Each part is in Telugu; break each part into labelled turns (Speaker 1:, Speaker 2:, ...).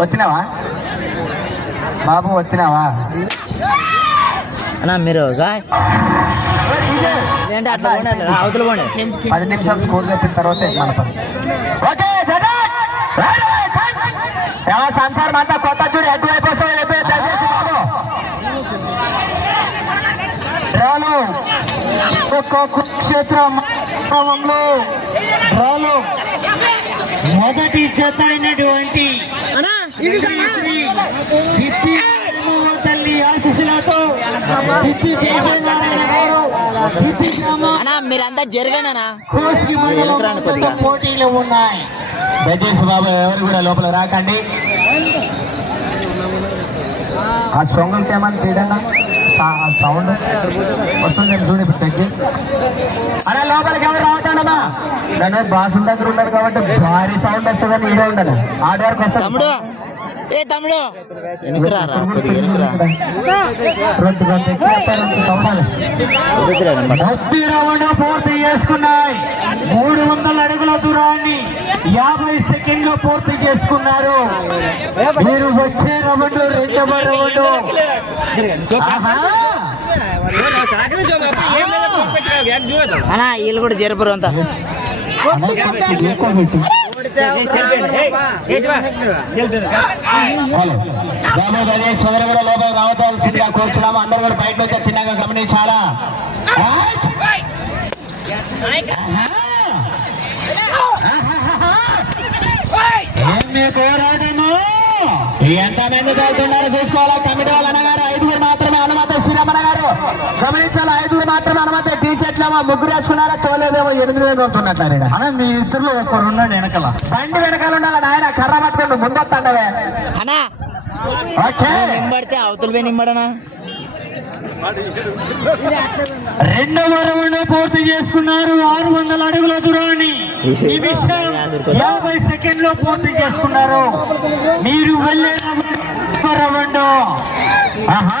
Speaker 1: వచ్చినావా? బాబు వచ్చినావా?
Speaker 2: అన్నా మీరు గా- ఏంటి అట్లా పోండి, అట్లా అవతల పోండి.
Speaker 1: పది నిమిషాలు స్కోర్ చెప్పిన తర్వాత మన పని. ఓకే సంసారం అంతా కొత్త చూడు బాబు. ఒక్క మహోత్సవంలో రాను మొదటి జత అయినటువంటి
Speaker 2: మీరంతా జరగనన్నా
Speaker 1: పోటీలు ఉన్నాయి దయచేసి బాబు ఎవరు కూడా లోపల రాకండి ఆ సొంగలకి ఏమని తీయడన్నా సౌండ్ వస్తుంది నేను చూడు ఇప్పుడు తగ్గి అలా లోపలికి ఎవరు రావద్దమ్మా నేను బాసు దగ్గర ఉన్నారు కాబట్టి భారీ సౌండ్ వస్తుందని ఇదే ఉండదు ఆడవారికి వస్తుంది.
Speaker 2: ఏ తమ్ముడు? కొద్దిగా
Speaker 1: రెండు పూర్తి చేసుకున్నాయి. మూడు వందల అడుగుల దూరాన్ని యాభై సెకండ్లో పూర్తి చేసుకున్నారు. మీరు వచ్చే రౌండ్ రెండవ రౌండ్. ఆహా!
Speaker 2: అన్నా వీళ్ళు కూడా జరపరు అంతా.
Speaker 1: సోదరు కూడా లోపల కూర్చున్నాము అందరూ కూడా బయట వచ్చి తిన్నాక గమనించాలా? ఆచ్! ఆహా! ఆహాహాహా! ఏం మీకు రాదమ్మా? ఎంతమంది చదువుతున్నారు చూసుకోవాలా. కమిటీ వాళ్ళు అన్నగారు ఐదుగురు మాత్రమే అనుమతి గమనించాలి? ఐదుగురు మాత్రమే అనుమతి టీ షర్ట్లు ముగ్గురు వేసుకున్నారా? తోలేదేమో ఎనిమిది వేలు అవుతున్నట్టు అన్న మీ ఇద్దరు ఒకరు ఉన్నాడు వెనకాల. బండి వెనకాల ఉండాలి నాయన? కర్ర పట్టుకొని ముందొస్తాండవే
Speaker 2: అన్నా నింబడితే అవతల పోయి నింబడనా?
Speaker 1: రెండవ రౌండ్ పూర్తి చేసుకున్నారు ఆరు వందల అడుగుల దూరాన్ని. యాభై సెకండ్లో పూర్తి చేసుకున్నారు. మీరు వెళ్ళే రౌండ్ ఆహా!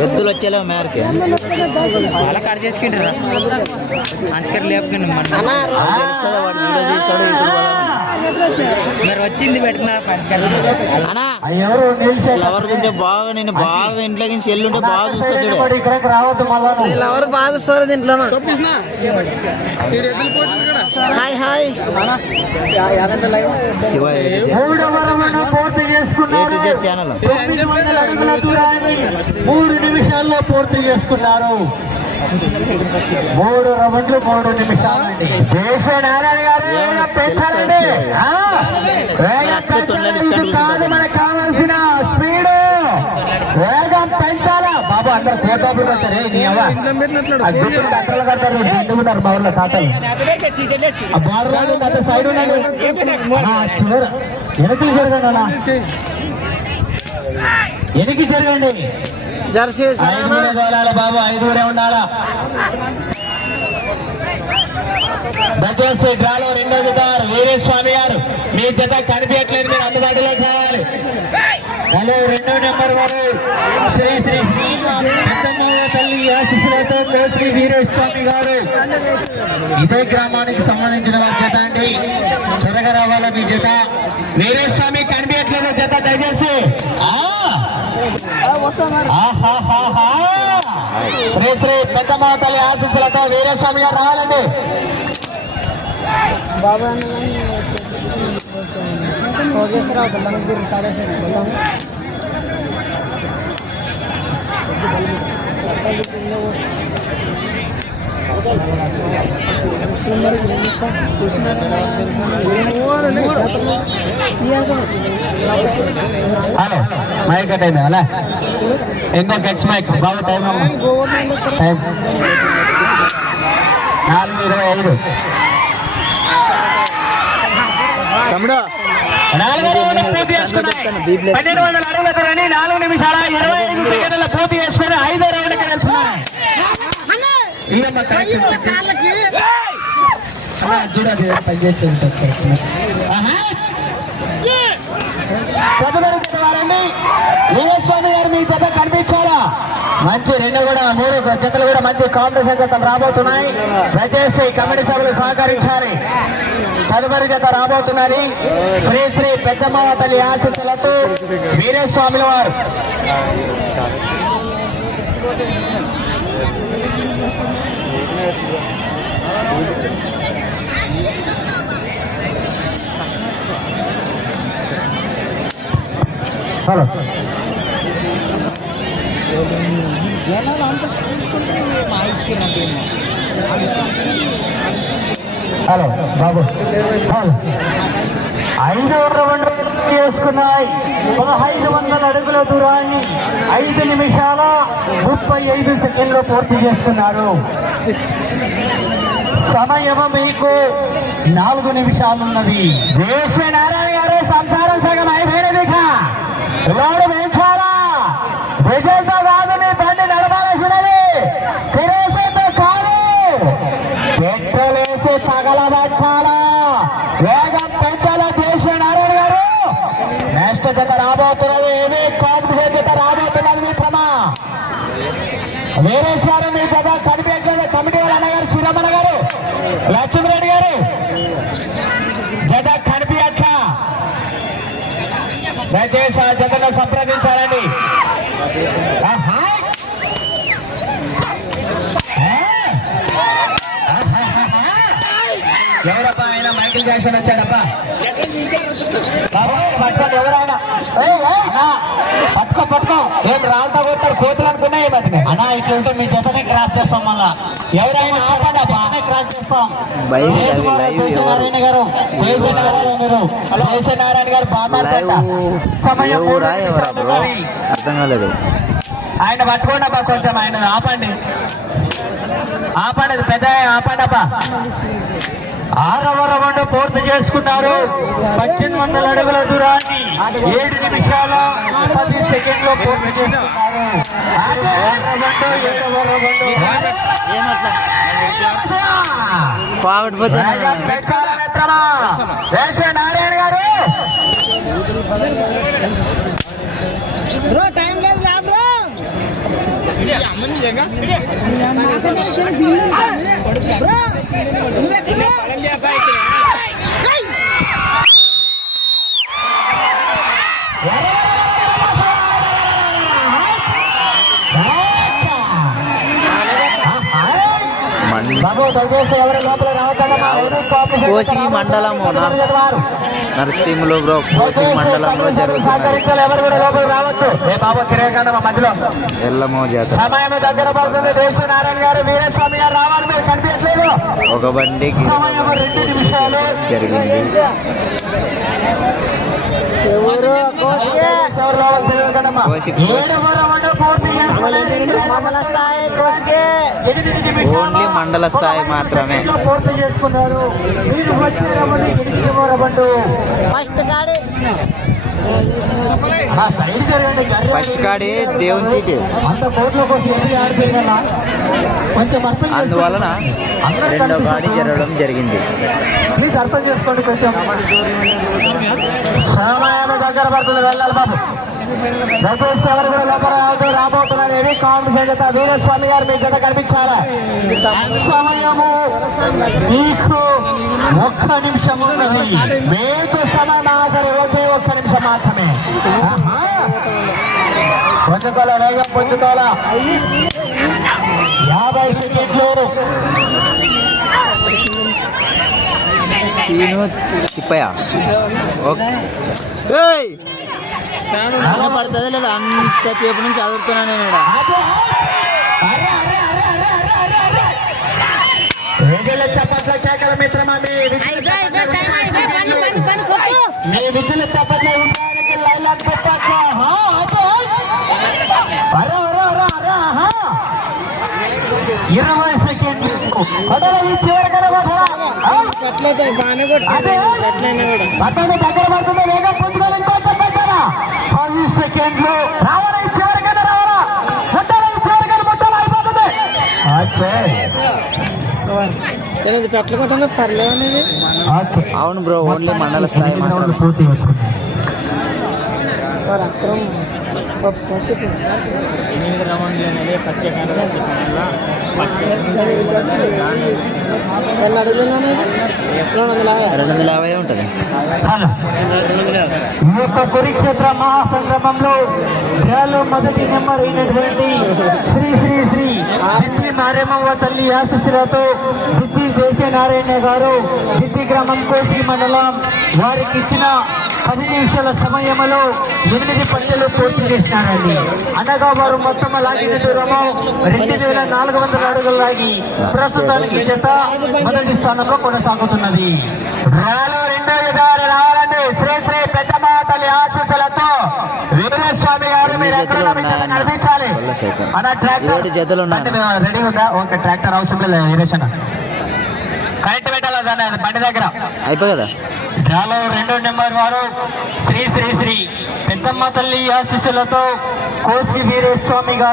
Speaker 2: ఎద్దులు వచ్చేలా మేరకి. అలా కట్ చేసుకుంటారా? మంచిగా లేపుకుని తెలుస్తుందా వాడు వీడియో తీస్తాడు ఇటు మరి వచ్చింది పెట్టిన లవర్ ఉంటే బాగా నేను బాగా ఇంట్లోకి సెల్ ఉంటే బాగా చూస్తా చూడు. లవర్ బాగా చూస్తారు దీంట్లో? Hi hi. శివ ఛానల్
Speaker 1: మూడు నిమిషాల్లో పూర్తి చేసుకున్నారు. మూడు రౌండ్లు మూడు నిమిషాలండి దేశ నారాయణ గారు వేగం పెంచాలండి. వేగం పెంచాలి. కాదు మనకు కావాల్సిన స్పీడ్. వేగం పెంచాలా? బాబు అందరు నీ అవ్వ. కట్టలు కట్టారు తింటున్నారు మా ఊర్లో తాతలు. ఆ సైడ్ చివర. వెనక్కి జరగండి వెనక్కి జరగండి.
Speaker 2: జెర్సీ
Speaker 1: బాబు ఐదుగురే ఉండాలా? దయచేసి డ్రాలో రెండో జత వీరేస్వామి గారు. మీ జత కనిపించట్లేదు మీరు అందుబాటులోకి రావాలి. హలో రెండో నెంబర్ వారు. శ్రీ శ్రీ తల్లి ఆశీస్సులతో కోసి వీరేస్వామి గారు. ఇదే గ్రామానికి సంబంధించిన వారి జత అండి. త్వరగా రావాలా మీ జత? వీరేస్వామి కనిపించట్లేదు జత? దయచేసి! శ్రీ శ్రీ పెద్దమ్మ తల్లి ఆశీస్సులతో వీరేస్వామి గారు రావాలండి. హలో మైక్ టైం అలా? ఇంకో గెట్స్ మైక్ బాబు టైం నాలుగు ఇరవై ఐదు.
Speaker 2: తమ్ముడు.
Speaker 1: నాలుగు రౌండ్ పూర్తి పన్నెండు వందల అడుగుల నాలుగు నిమిషాల ఇరవై ఐదు సెకండ్ల పూర్తి చేసుకుని ఐదో రౌండ్కి చూడదు. తదుపరి వారండి వీరస్వామి గారు మీ జత కనిపించాలా? మంచి రెండు కూడా మూడు జతలు కూడా మంచి కాంపిటీషన్ జతలు రాబోతున్నాయి. దయచేసి కమిటీ సభ్యులు సహకరించాలి. తదుపరి జత రాబోతున్నది శ్రీ శ్రీ పెద్దమ్మ తల్లి ఆశీస్సులతో వీరస్వాముల వారు. హలో. హలో బాబు. హలో. ఐదు రౌండ్ చేసుకున్నాయి. పదహైదు వందల అడుగుల దూరాన్ని ఐదు నిమిషాల ముప్పై ఐదు సెకండ్లు పూర్తి చేసుకున్నారు సమయం మీకు నాలుగు నిమిషాలున్నది. నారాయణ గారు సంసారం సగం అయిపోయినది లోడు పెంచాలా విజయ్తో కాదు నీ బండి నడపాల్సినది కిరోసిన్తో కాదు పెట్రోల్ వేసి తగలబెట్టాలా వేగం పెంచాలా చేసే నారాయణ గారు నెక్స్ట్ జత రాబోతున్నది ఏమి కాంపిటీషన్ జత రాబోతున్నది మీ ప్రమా వీరేశ్వరం మీ జత కనిపించలేదు కమిటీ వాళ్ళ అన్నగారు శ్రీరమణ గారు లక్ష్మీరెడ్డి గారు జత కనిపించట్ల దయచేసి ఆ జతను సంప్రదించాలండి ఆహా. ఎవరప్పా ఆయన? మైకిల్ జాక్సన్ వచ్చాడప్పా పట్టుకోండి ఎవరైనా. పట్టుకో పట్టుకో. ఏం రాళ్ళతో కొట్టారు కోతులు అనుకున్నాయి మధ్య అన్నా ఇట్లా ఉంటే మీ జతనే క్రాస్ చేస్తాం మళ్ళా. ఎవరైనా ఆపండి అబ్బా క్రాస్ చేస్తాం? నారాయణ గారు. మీరు నారాయణ గారు.
Speaker 2: అర్థం కాలేదు.
Speaker 1: ఆయన పట్టుకోండి అబ్బా కొంచెం ఆయన ఆపండి. ఆపండి పెద్ద ఆపండి అబ్బా. ఆరవ రౌండ్ పూర్తి చేసుకున్నారు. పద్దెనిమిది వందల అడుగుల దూరాన్ని ఏడు నిమిషాల పది సెకండ్లు పూర్తి చేసుకున్నారు. నారాయణ గారు.
Speaker 3: బ్రో టైం లేదు బ్రో.
Speaker 1: పడుతుంది దేశ నారాయణ గారు వీరస్వామి గారు రావాలి మీరు కనిపించలేదు
Speaker 2: ఒక బండికి
Speaker 1: నిమిషాలు.
Speaker 2: జరిగింది
Speaker 3: ఎవరు కోసిగే
Speaker 1: ఎవరు లోపల తిరగకండమ్మా.
Speaker 2: కోసి, కోసి.
Speaker 1: ఏడవ రౌండ్ పూర్తి చేసుకున్నారు.
Speaker 3: మండల స్థాయి కోసిగే
Speaker 1: ఎనిమిది
Speaker 2: ఓన్లీ మండల స్థాయి మాత్రమే.
Speaker 3: ఫస్ట్ కాడి.
Speaker 2: ఫస్ట్ కాడి దేవుని చీటి. అందువలన రెండో గాడి
Speaker 1: కనిపిస్తున్నారు.
Speaker 2: జరగడం జరిగింది.
Speaker 1: ప్లీజ్ అర్థం చేసుకోండి కొంచెం. సమయం దగ్గర పడుతుంది వెళ్ళాలి బాబు. దయచేసి ఎవరు కూడా లోపల రావద్దు రాబోతున్నారు ఏవి కాంపిటీషన్ జత వీరస్వామి గారు మీ జత కనిపించారా సమయము మీకు ఒక్క నిమిషం ఉన్నది మీకు సమానాధర ఒకే ఒక్క నిమిషం మాత్రమే ఆహా. పుంజుకోల వేగం పుంజుకోల యాభై సెకండ్లు
Speaker 2: సీను తిప్పయ్య ఓకే ఏయ్! అన్న పడుతుంది లేదా? అంత చేపు నుంచి చదువుతున్నా నేను.
Speaker 1: వేగల చప్పట్ల కేకల మిత్రమా మీ విజుల చప్పట్ల లైలాక్ పెట్టాక. ఇరవై సెకండ్లు. అదే ఈ చివరి కదా
Speaker 3: ఎట్లయితే బాగానే కొట్టు
Speaker 1: అదే.
Speaker 3: ఎట్లయినా కూడా
Speaker 1: అతను దగ్గర పడుతుంది వేగం
Speaker 3: ఇది పెట్టకుండా పర్లేదు అనేది
Speaker 1: ఓకే
Speaker 2: అవును బ్రో ఓన్లీ మండల స్థాయి మాత్రం
Speaker 4: ఎనిమిది రౌండ్లు అనేది ప్రత్యేకంగా
Speaker 3: ఎన్ని అడుగులు అనేది రెండు వందల యాభై.
Speaker 2: రెండు వందల యాభై ఉంటుంది.
Speaker 1: హలో. ఈ యొక్క కురుక్షేత్ర మహాసంగ్రమంలో మొదటి నెంబర్ అయినటువంటి శ్రీ శ్రీ శ్రీ మారేమవ్వ తల్లి ఆశీస్సులతో దిత్తి దేశనారాయణ గారు దిత్తి గ్రామం కోసి మండలం వారికి ఇచ్చిన పది నిమిషాల సమయంలో ఎనిమిది పట్టెలు పూర్తి చేసినారండి. అనగా వారు మొత్తం లాగిన దూరము రెండు వేల నాలుగు వందల అడుగులు లాగి ప్రస్తుతానికి జత మొదటి స్థానంలో కొనసాగుతున్నది. రాలో రెండో విధాలు రావాలండి శ్రీ శ్రీ పెద్దమ్మ తల్లి ఆశీస్సులతో వీరస్వామి గారు మీరు ఎక్కడ
Speaker 2: జతలు
Speaker 1: నడిపించాలి,
Speaker 2: ఉన్నాయన్న.
Speaker 1: అన్న ట్రాక్టర్
Speaker 2: ఏడు జతలు
Speaker 1: రెడీ ఉందా? ఓకే ట్రాక్టర్ అవసరం లేదు కరెంట్ పెట్టాలి బండి దగ్గర.
Speaker 2: అయిపోయి కదా?
Speaker 1: డ్రాలో రెండో నెంబర్ వారు శ్రీ శ్రీ శ్రీ పెద్దమ్మ తల్లి ఆశీస్సులతో కోసి వీరేస్వామి గారు.